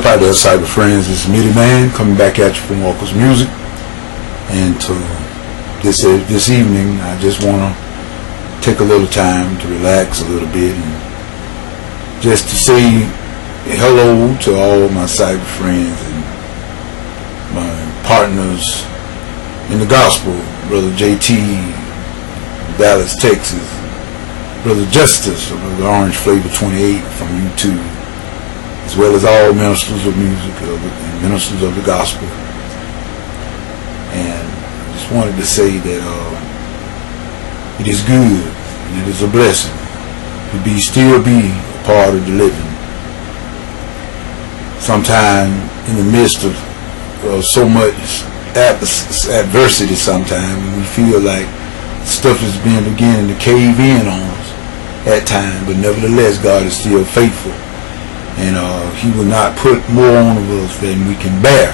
up out there, cyber friends? It's Mitty Man coming back at you from Walker's Music. And to this evening, I just want to take a little time to relax a little bit and just to say hello to all my cyber friends and my partners in the gospel, Brother JT, Dallas, Texas, Brother Justice, Brother Orange Flavor 28 from YouTube, as well as all ministers of music and ministers of the gospel. And I just wanted to say that it is good and it is a blessing to still be a part of the living. Sometime in the midst of so much adversity, sometimes we feel like stuff is beginning to cave in on us at times, but nevertheless God is still faithful, and He will not put more on of us than we can bear.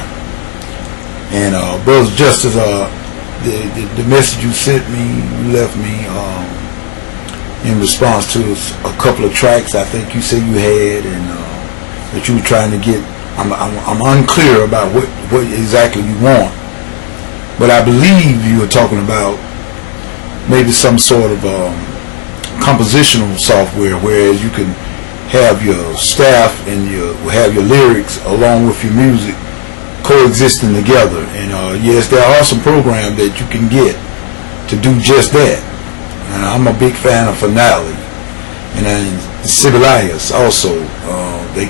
And Brother Justice, the message you sent me, you left me in response to a couple of tracks I think you said you had, and that you were trying to get. I'm unclear about what exactly you want, but I believe you were talking about maybe some sort of compositional software, whereas you can have your staff and have your lyrics along with your music coexisting together. And yes, there are some programs that you can get to do just that. And I'm a big fan of Finale, and then Sibelius also. They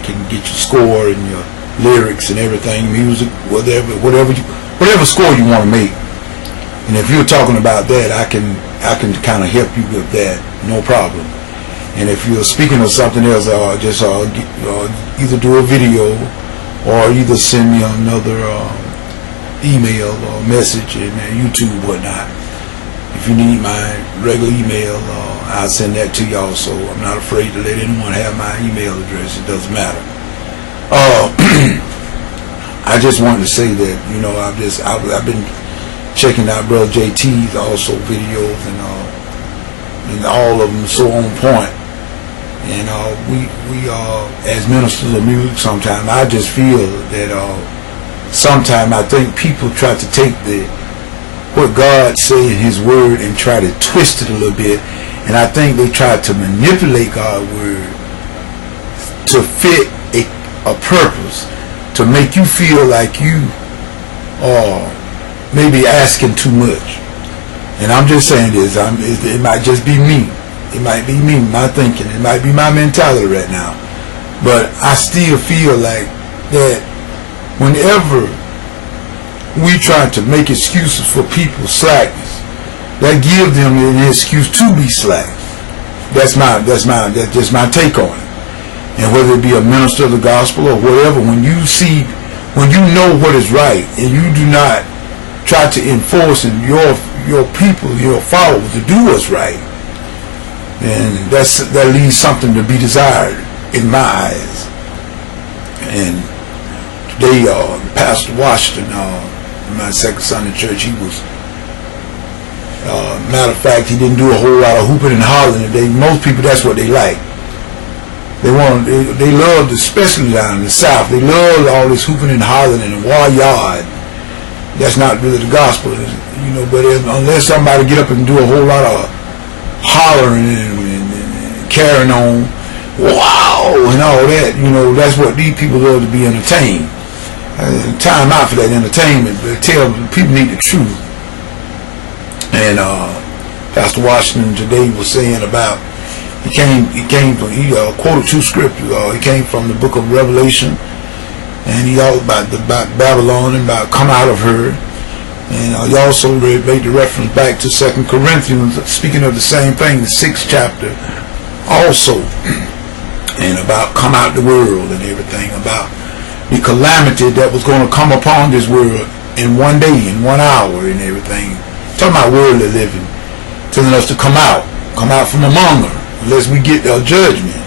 can get your score and your lyrics and everything, music, whatever score you want to make. And if you're talking about that, I can kind of help you with that, no problem. And if you're speaking of something else, just either do a video or either send me another email or message and YouTube, whatnot. If you need my regular email, I'll send that to y'all. So I'm not afraid to let anyone have my email address. It doesn't matter. I just wanted to say that I've been checking out Brother JT's also videos, and all of them so on point. And we as ministers of music, sometimes I just feel that sometimes I think people try to take what God say in His Word and try to twist it a little bit, and I think they try to manipulate God's Word to fit a purpose, to make you feel like you are maybe asking too much. And I'm just saying this, it might just be me. It might be me, my thinking. It might be my mentality right now. But I still feel like that whenever we try to make excuses for people's slackness, that gives them an excuse to be slack. That's just my take on it. And whether it be a minister of the gospel or whatever, when you know what is right, and you do not try to enforce in your people, your followers, to do what's right, and that leaves something to be desired in my eyes. And today, Pastor Washington, my second Sunday church, he was, matter of fact, he didn't do a whole lot of hooping and hollering today. Most people, that's what they like. They loved, especially down in the South, they loved all this hooping and hollering in the war yard. That's not really the gospel, but unless somebody get up and do a whole lot of hollering and carrying on, wow, and all that, that's what these people love, to be entertained. Time out for that entertainment, but tell people need the truth. And Pastor Washington today was saying about, he quoted two scriptures. He came from the book of Revelation, and he talked about Babylon and about come out of her. And he also made the reference back to 2 Corinthians, speaking of the same thing, the 6th chapter also, and about come out the world and everything, about the calamity that was going to come upon this world in one day, in 1 hour, and everything. Talking about worldly living, telling us to come out from among her, unless we get our judgment.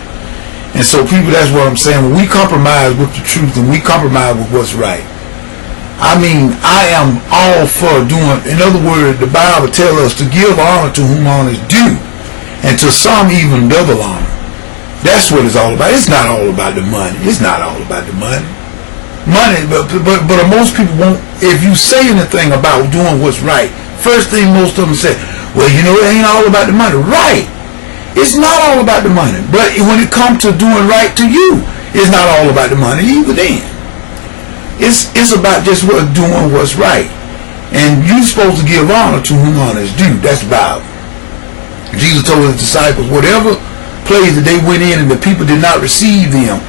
And so people, that's what I'm saying, when we compromise with the truth and we compromise with what's right, I mean, I am all for doing, in other words, the Bible tells us to give honor to whom honor is due, and to some even double honor. That's what it's all about. It's not all about the money. It's not all about the money. But most people won't. If you say anything about doing what's right, first thing most of them say, well, you know, it ain't all about the money. Right. It's not all about the money. But when it comes to doing right to you, it's not all about the money either then. It's about just doing what's right. And you're supposed to give honor to whom honor is due. That's the Bible. Jesus told his disciples, whatever place that they went in and the people did not receive them,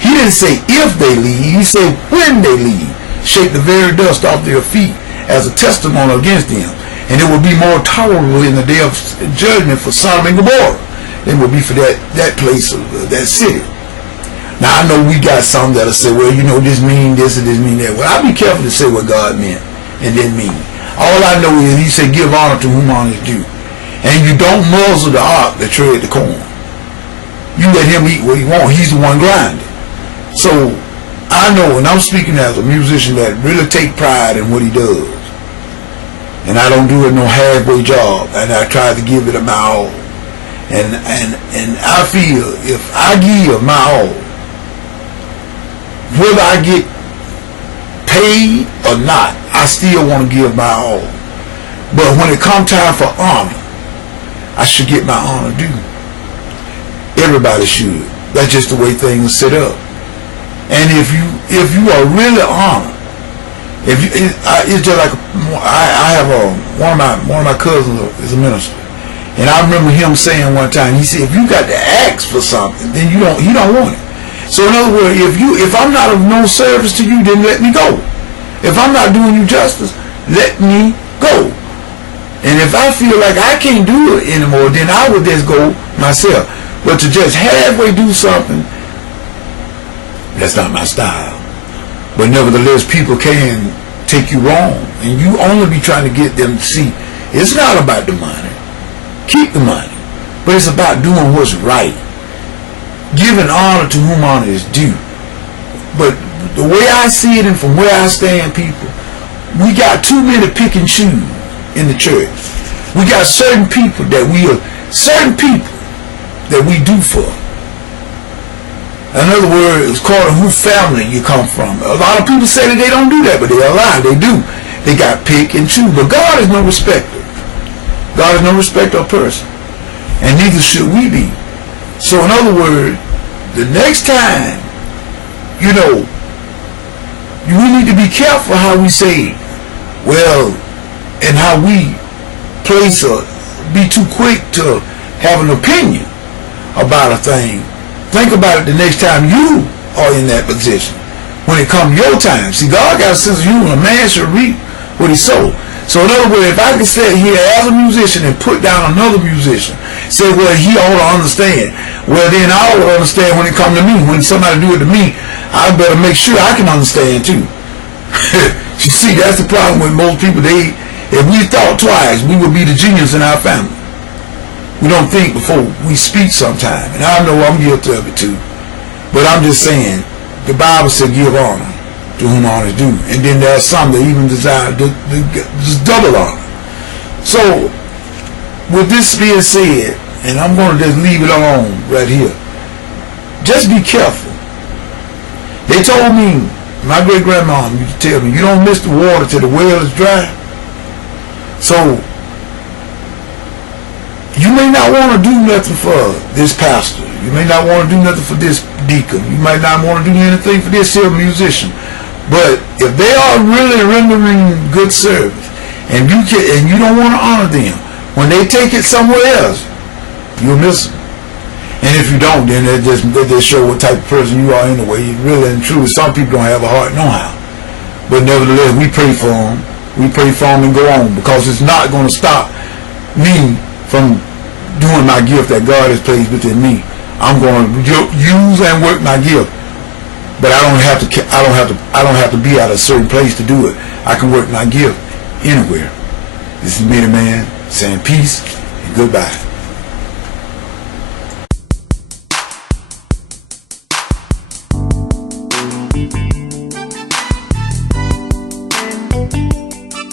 he didn't say if they leave, he said when they leave. Shake the very dust off their feet as a testimony against them. And it will be more tolerable in the day of judgment for Sodom and Gomorrah than it will be for that place, that city. Now I know we got some that'll say, well, you know, this mean this and this mean that. Well, I'll be careful to say what God meant and didn't mean. All I know is he said give honor to whom honor is due. And you don't muzzle the ox that tread the corn. You let him eat what he wants. He's the one grinding. So I know, and I'm speaking as a musician that really take pride in what he does. And I don't do it no halfway job. And I try to give it my all. And I feel if I give my all, whether I get paid or not, I still want to give my all. But when it comes time for honor, I should get my honor due. Everybody should. That's just the way things are set up. And if you are really honored, it's just like I have one of my cousins is a minister, and I remember him saying one time, he said, if you got to ask for something, then you don't want it. So in other words, if I'm not of no service to you, then let me go. If I'm not doing you justice, let me go. And if I feel like I can't do it anymore, then I would just go myself. But to just halfway do something, that's not my style. But nevertheless, people can take you wrong, and you only be trying to get them to see it's not about the money. Keep the money, but it's about doing what's right, giving honor to whom honor is due. But the way I see it, and from where I stand, people, we got too many pick and choose in the church. We got certain people that we do for. In other words, it's called who family you come from. A lot of people say that they don't do that, but they're lying. They do. They got pick and choose. But God is no respecter. God is no respecter of person. And neither should we be. So in other words, the next time, you know, we need to be careful how we say, well, and how we place or be too quick to have an opinion about a thing. Think about it the next time you are in that position. When it comes your time. See, God got a sense of humor. A man should reap what he sows. So in other words, if I can sit here as a musician and put down another musician, say, well, he ought to understand. Well, then I ought to understand when it comes to me. When somebody do it to me, I better make sure I can understand too. You see, that's the problem with most people. If we thought twice, we would be the genius in our family. We don't think before we speak sometime. And I know I'm guilty of it too. But I'm just saying, the Bible said give honor to whom honor is due. And then there are some that even desire just double honor. So, with this being said, and I'm going to just leave it alone right here, just be careful. They told me, my great-grandma used to tell me, you don't miss the water till the well is dry. So, you may not want to do nothing for this pastor. You may not want to do nothing for this deacon. You might not want to do anything for this here musician. But if they are really rendering good service, and you don't want to honor them, when they take it somewhere else, you'll miss them. And if you don't, then they just show what type of person you are anyway. Really and truly, some people don't have a heart no how. But nevertheless, we pray for them. We pray for them and go on, because it's not going to stop me from doing my gift that God has placed within me. I'm going to use and work my gift, but I don't have to be at a certain place to do it. I can work my gift anywhere. This is Me the Man saying peace and goodbye.